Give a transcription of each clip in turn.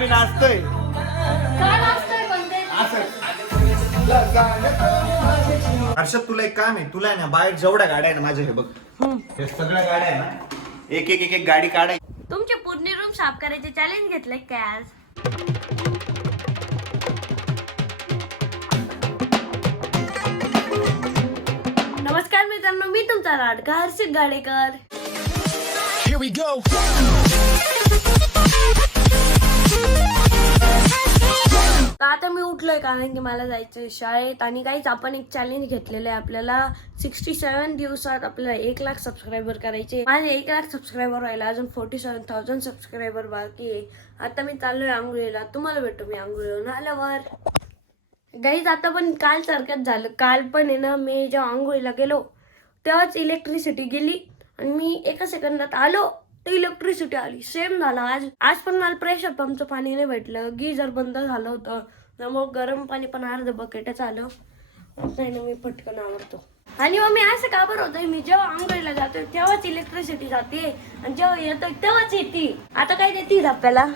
आम्ही नाचतोय. हर्षद तुला एक काम आहे. तुला आहे ना बाहेर जेवढ्या गाड्या आहे ना माझ्या हे बघ. हे सगळ्या गाड्या आहे ना एक एक एक एक गाडी काढाय तुमचे पूर्ण रूम साफ करायचे चॅलेंज घेतलंय काय आज? नमस्कार मित्रांनो मी तुमचा लाडका हर्षित गाडेकर. तर आता मी उठलोय कारण की मला जायचंय शाळेत आणि काहीच आपण एक चॅलेंज घेतलेलं आहे आपल्याला. सिक्स्टी सेवन दिवसात आपल्याला एक लाख सबस्क्रायबर करायचे. माझे एक लाख सबस्क्रायबर व्हायला अजून फोर्टी सेवन थाउजंड सबस्क्रायबर बाकी आहे. आता मी चाललोय आंघोळीला. तुम्हाला भेटू मी आंघोळीवरून आल्यावर. गाईज आता पण काल सारखंच झालं. काल पण आहे ना मी जेव्हा आंघोळीला गेलो तेव्हाच इलेक्ट्रिसिटी गेली आणि मी एका सेकंदात आलो. तर इलेक्ट्रिसिटी आली. सेम झालं. आज आज पण मला प्रेशर पंपचं पाणी नाही भेटलं. गीजर बंद झालं होतं त्यामुळे गरम पाणी पण अर्ध बकेटच आलं. नाही ना मी पटकन आवडतो आणि मग मी असं का बरं होतं मी जेव्हा आंघोळीला जातो तेव्हाच इलेक्ट्रिसिटी जाते. आणि जेव्हा येतो तेव्हाच येते. आता काय देते आपल्याला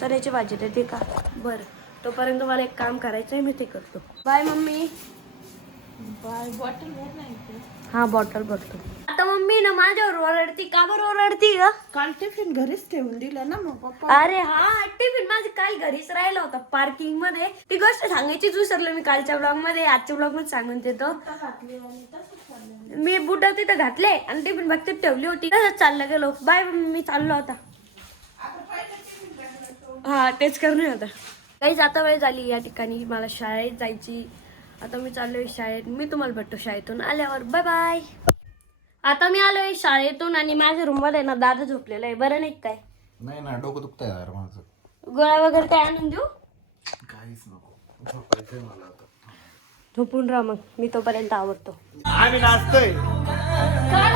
चण्याची भाजी देते का? बरं. तोपर्यंत मला एक काम करायचं आहे मी ते करतो. Bye mummy. हा बॉटल भरतो. आता मम्मी ना माझ्यावर ओरडती. का बरं ओरडती ग? काल टिफिन घरीच ठेवून दिला ना मग पप्पा. अरे हा टिफिन माझं काल घरीच राहिला होता पार्किंगमध्ये. ती गोष्ट सांगायचीच विसरलो मी कालच्या ब्लॉगमध्ये आजच्या ब्लॉगमध्ये सांगून देतो. मी बुट तिथं घातले आणि टिफिन बघते ठेवली होती. तसंच चाललं गेलो. बाय मी चाललो आता. हा तेच करणे होता काहीच आता वेळ झाली या ठिकाणी. मला शाळेत जायची. आता मी चाललोय शाळेत. मी तुम्हाला भेटतो शाळेतून. आल्यावर बाय बाय आता मी आलोय शाळेतून आणि माझ्या रूममध्ये ना दादा झोपलेला आहे. बरं नाही काय? नाही ना डोकं दुखतंय यार माझं. गोळ्या वगैरे काय आणून देऊ? काहीच नको. झोपायचंय मला आता. झोपून राहा मग. मी तोपर्यंत आवडतो आम्ही नाचतोय. काय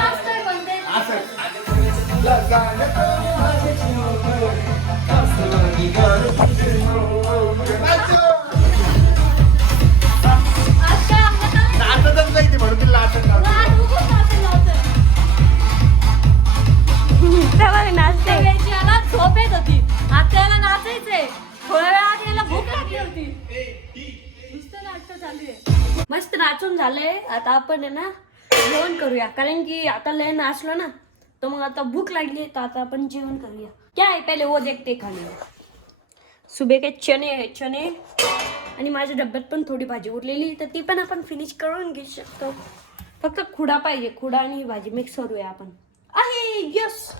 आता नाचायचंय. थोड्या वेळात याला भूक लागली होती. नुसतं नाटक चालू आहे. मस्त नाचून झालंय. आता आपण आहे ना जेवण करूया. कारण की आता लय नाचलो ना तर मग आता भूक लागली तर आता आपण जेवण करूया. क्या आहे पहिले वो देखते खाली. सुबह के चणे आहे चणे आणि माझ्या डब्यात पण थोडी भाजी उरलेली तर ती पण आपण फिनिश करून घेऊ शकतो. फक्त खुडा पाहिजे खुडा आणि ही भाजी. मिक्स करूया आपण. आहे यस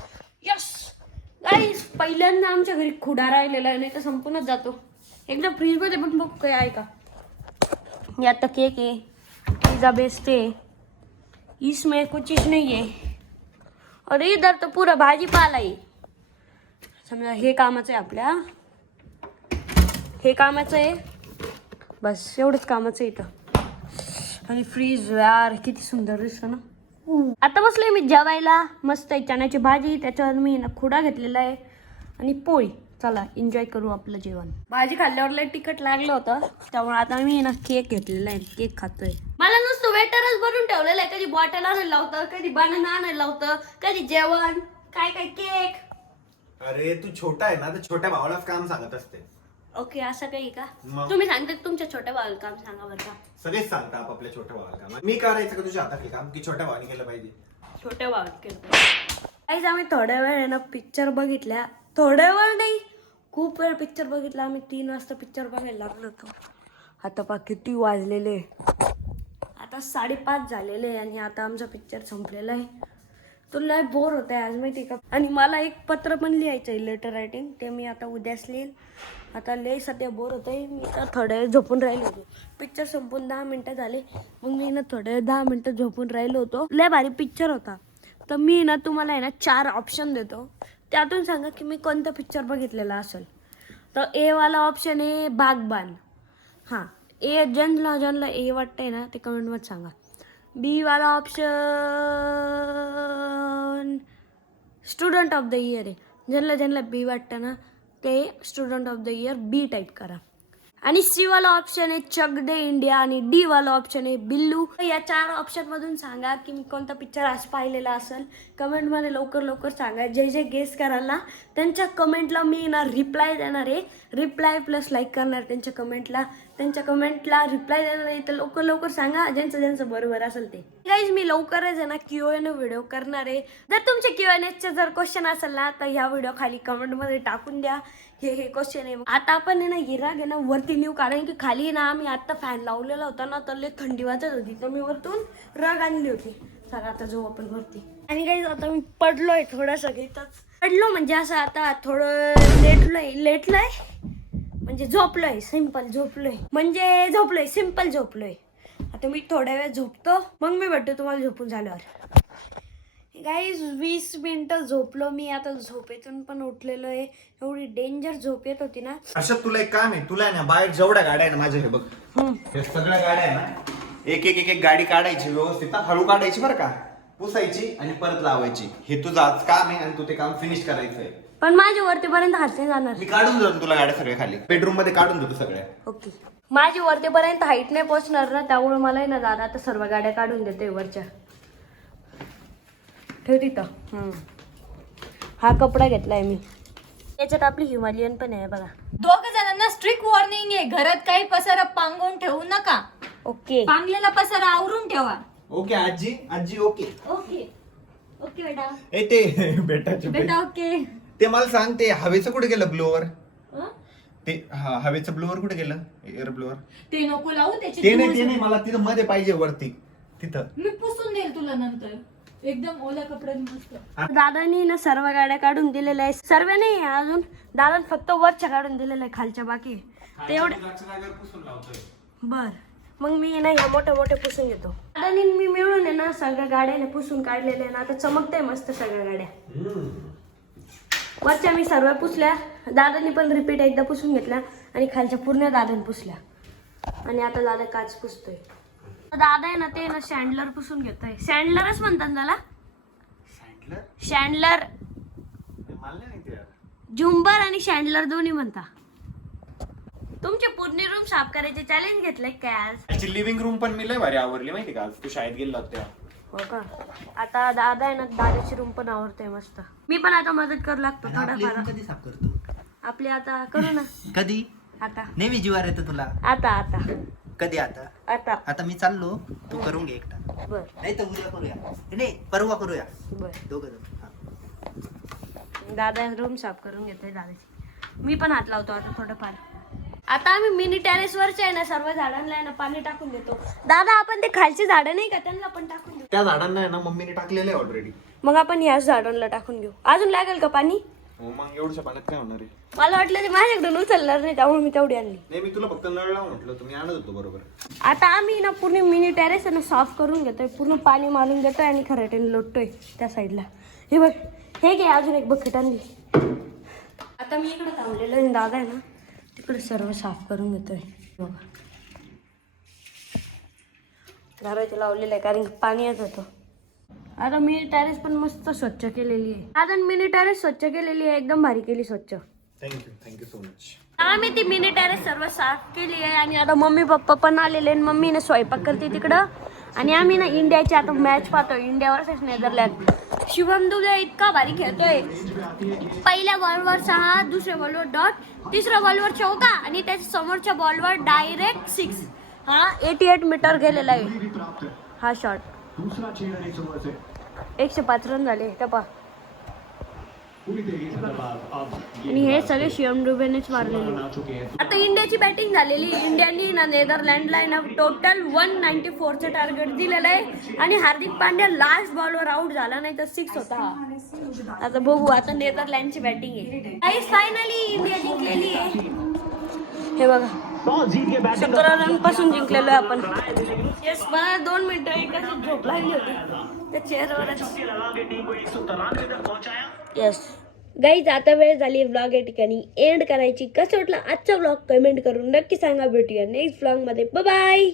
काही पहिल्यांदा आमच्या घरी खुडा राहिलेला आहे नाही तर संपूनच जातो. एकदा फ्रीजमध्ये पण बघ काय आहे का? यात केक आहे. पिझ्झा बेस्ट आहे. इसमें कुछ चीज़ नाही आहे अरे इधर तर पुरा भाजीपाला आहे. समजा हे कामाचं आहे आपल्या. हे कामाचं आहे. बस एवढंच कामाचं आहे इथं. आणि फ्रीज यार किती सुंदर दिसतं ना. आता बसलोय मी जेवायला. मस्त आहे चण्याची भाजी त्याच्यावर मी ना खुडा घेतलेला आहे. आणि पोळी. चला एन्जॉय करू आपलं जेवण. भाजी खाल्ल्यावर लय तिखट लागलं होतं. त्यामुळे आता मी ना केक घेतलेला आहे. केक खातोय. मला नुसतं वेटरच भरून ठेवलेलं आहे. कधी बॉटल आणायला लावतं कधी बनाना आणायला लावतं कधी जेवण काय काय केक अरे तू छोटा आहे ना तर छोट्या भावालाच काम सांगत असते. ओके असं काही का? मग? तुम्ही सांगते तुमच्या छोट्या भावाला काम सांगा बरं का. सगळेच सांगता आपापल्या छोट्या भावाला काम. मी करायचं का तुझ्या हातातले काम? की छोट्या भावाने केलं पाहिजे? छोट्या भावात केलं काहीच आम्ही थोड्या वेळ आहे ना पिक्चर बघितल्या. थोड्या वेळ नाही खूप वेळ पिक्चर बघितला. आम्ही तीन वाजता पिक्चर बघायला लागलो होतो. आता पा किती वाजलेले. आता साडेपाच झालेले आहे आणि आता आमचा पिक्चर संपलेला आहे. तो लय बोर होत आहे आज माहिती का? आणि मला एक पत्र पण लिहायचं आहे लेटर रायटिंग ते मी आता उद्याच लिहील आता लय सध्या बोर होत आहे मी आता थोड्या वेळ झोपून राहिलो होतो. पिक्चर संपून दहा मिनटं झाले. मग मी ना थोड्या वेळ दहा मिनटं झोपून राहिलो होतो. लय भारी पिक्चर होता. तर मी ना तुम्हाला आहे ना चार ऑप्शन देतो. त्यातून सांगा की मी कोणता पिक्चर बघितलेला असेल. तर ए वाला ऑप्शन आहे बागबान. हां. ए जन लॉजनला ए वाटतंय ना ते कमेंटमध्ये सांगा. बी वाला option Student of the Year आहे. ज्यांना ज्यांना बी वाटतं ना ते Student of the Year B type करा. आणि सीवाला ऑप्शन आहे चक दे इंडिया आणि डी वाला ऑप्शन आहे बिल्लू. या चार ऑप्शनमधून सांगा की मी कोणता पिक्चर आज पाहिलेला असेल. कमेंटमध्ये लवकर लवकर सांगा. जे जे गेस कराल ना त्यांच्या कमेंटला मी ना रिप्लाय देणार आहे. रिप्लाय प्लस लाईक करणार त्यांच्या कमेंटला त्यांच्या कमेंटला रिप्लाय देणार नाही तर लवकर लवकर सांगा ज्यांचं ज्यांचं बरोबर असेल ते. गाईज मी लवकरच आहे ना क्यू एन व्हिडिओ करणार आहे. जर तुमचे क्यू एन एचे जर क्वेश्चन असेल ना तर ह्या व्हिडिओ खाली कमेंटमध्ये टाकून द्या. हे हे क्वेश्चन आहे. आता आपण आहे ना हिरा आहे ना वरती नेऊ कारण की खाली ना आम्ही आता फॅन लावलेला होता ना तर लय थंडी वाजत होती. तर मी वरतून रग आणली होती. चला आता जाऊ आपण वरती. आणि काही आता मी पडलोय थोडंसं घेतच पडलो म्हणजे असं आता थोडं लेटलोय लेटलोय. म्हणजे झोपलोय सिंपल झोपलोय. म्हणजे झोपलोय सिंपल झोपलोय. आता मी थोड्या वेळ झोपतो मग मी भेटतो तुम्हाला झोपून झाल्यावर. गाईज वीस मिनिटं झोपलो मी. आता झोपेतून पण उठलेलो आहे. एवढी डेंजर झोप येत होती ना. हर्षद तुला एक काम आहे. तुला आहे ना बाहेर जेवढ्या गाड्या आहे ना माझ्या हे बघ. हे सगळ्या गाड्या आहे ना एक एक एक एक गाडी काढायची व्यवस्थित. हा, हळू काढायची बरं का. पुसायची आणि परत लावायची. हे तुझं आज काम आहे आणि तू ते काम फिनिश करायचं आहे पण माझ्या वरतीपर्यंत हात नाही जाणार. मी काढून देतो तुला गाड्या सगळ्या खाली. बेडरूममध्ये काढून देतो सगळ्या. ओके. माझी वरतीपर्यंत हाईट नाही पोहोचणार ना त्यामुळे मला ना दादा आता सर्व गाड्या काढून देते वरच्या. ठेव तिथं. हम्म. हा कपडा घेतलाय मी. त्याच्यात आपली हिमालयन पण आहे बघा. दोघ जणांना स्ट्रिक्ट वॉर्निंग आहे. घरात काही पसारा पांगून ठेवू नका. ओके. पांगलेला पसारा आवरून ठेवा. ओके आजी. आजी ओके. ओके. ओके बेटा. ए ते बेटाचे बेटा. ओके. ते मला सांग ते हवेचं कुठे गेलं ब्लोअर ते हा, हवेचं ब्लोअर कुठे गेलं? एअर ब्लोअर ते नको लावू त्याची ते नाही ते नाही मला तिथं मध्ये पाहिजे वरती तिथं. मी पुसून देईल तुला नंतर. एकदम ओल्या कपड्यात मस्त. दादानी ना सर्व गाड्या काढून दिलेल्या आहे सर्व नाही आहे अजून. दादा फक्त वरच्या काढून दिलेल्या आहे खालच्या बाकी. आहे. ते एवढे बर. मग मी ना ह्या मोठ्या मोठ्या पुसून घेतो. दादानी आणि मी मिळून आहे ना सगळ्या गाड्याने पुसून काढलेल्या आहे ना आता चमकते मस्त सगळ्या गाड्या. वरच्या मी सर्व पुसल्या. दादानी पण रिपीट एकदा पुसून घेतल्या आणि खालच्या पूर्ण दादाने पुसल्या. आणि आता दादा काच पुसतोय. दादा आहे ना ते ना सँडलर पुसून घेतोय. सँडलरच म्हणतात त्याला? शँडलर झुंबर आणि शँडलर दोन्ही म्हणता. तुमचे पूर्ण रूम साफ करायचे चॅलेंज घेतलंय काय आज? लिव्हिंग रूम पण मी लय भारी आवडली माहिती का? आज तू शाळेत गेला होता हो का? आता दादा आहे ना दादाची रूम पण आवडते मस्त. मी पण आता मदत करू लागतो थोडाफार. कधी साफ करतो? आपली आता करू ना. कधी? आता. नेहमी जीवार येतं तुला? आता आता. कधी आता? आता. आता मी चाललो तू करून घे एकटा. बर. नाही तर उद्या करूया. नाही परवा करूया. बर. दोघं जण हा. दादा रूम साफ करून घेतोय दादाची. मी पण हात लावतो आता थोडंफार. आता आम्ही मिनी टेरेस वरचे आहे ना सर्व झाडांना आहे ना पाणी टाकून देतो. दादा आपण ते खालची झाडं नाही का त्यांना पण टाकून त्या झाडांना आहे ना मम्मीने टाकलेलं आहे ऑलरेडी मग आपण ह्याच झाडांना टाकून घेऊ. अजून लागेल का पाणी? हो मग एवढ्या पाण्यात काय होणार आहे? मला वाटलं ते माझ्याकडून उचलणार नाही त्यामुळे मी तेवढी आणली. नाही मी तुला फक्त नळ लावून म्हटलं तुम्ही आणत होतो बरोबर. आता आम्ही ना पूर्ण मिनी टेरेस आहे ना साफ करून घेतोय पूर्ण पाणी मारून घेतोय आणि खराट्याने लोटतोय त्या साईडला हे बघ हे घे अजून एक बकेट आणली. आता मी इकडे थांबलेलो दादा आहे ना तिकडे सर्व साफ करून घेतोय. बघा. घराचे लावलेलं आहे कारण की पाणी येत होतं. आता मिनी टेरेस पण मस्त स्वच्छ केलेली आहे. आता मिनी टेरेस स्वच्छ केलेली आहे एकदम भारी केली स्वच्छ. थँक्यू थँक्यू सो मच आम्ही ती मिनी टेरेस सर्व साफ केली आहे आणि आता मम्मी पप्पा पण आलेले आणि मम्मीने स्वयंपाक करते तिकडं. आणि आम्ही ना इंडियाची आता मॅच पाहतोय. India versus Netherland. Shubham Dube इतका भारी खेळतोय. पहिल्या बॉलवर सहा दुसऱ्या बॉलवर डॉट तिसऱ्या बॉलवर चौका आणि त्याच्या समोरच्या बॉलवर डायरेक्ट सिक्स हा एटी एट मीटर गेलेला आहे. हा शॉट एकशे पाच रन झाले त्या पा आणि हे सगळे शिवम डुबेनेच मारलेले. आता इंडियाची बॅटिंग झालेली. इंडियानी ना नेदरलँडला ना टोटल वन नाईन्टी फोरचं टार्गेट दिलेलं आहे. आणि हार्दिक पांड्या लास्ट बॉलवर आउट झाला नाही तर सिक्स होता. आता बघू आता नेदरलँडची बॅटिंग आहे. फायनली इंडिया जिंकलेली आहे. हे बघा. सतरा रनपासून जिंकलेलो आहे आपण. येस मला दोन मिनिटं एकच झोप लागली होती. त्या चेअरवर येस गाईज आता वेळ झाली व्लॉग या ठिकाणी एंड करायची. कसं वाटलं आजचा व्लॉग कमेंट करून नक्की सांगा. भेटूया नेक्स्ट व्लॉगमध्ये बाय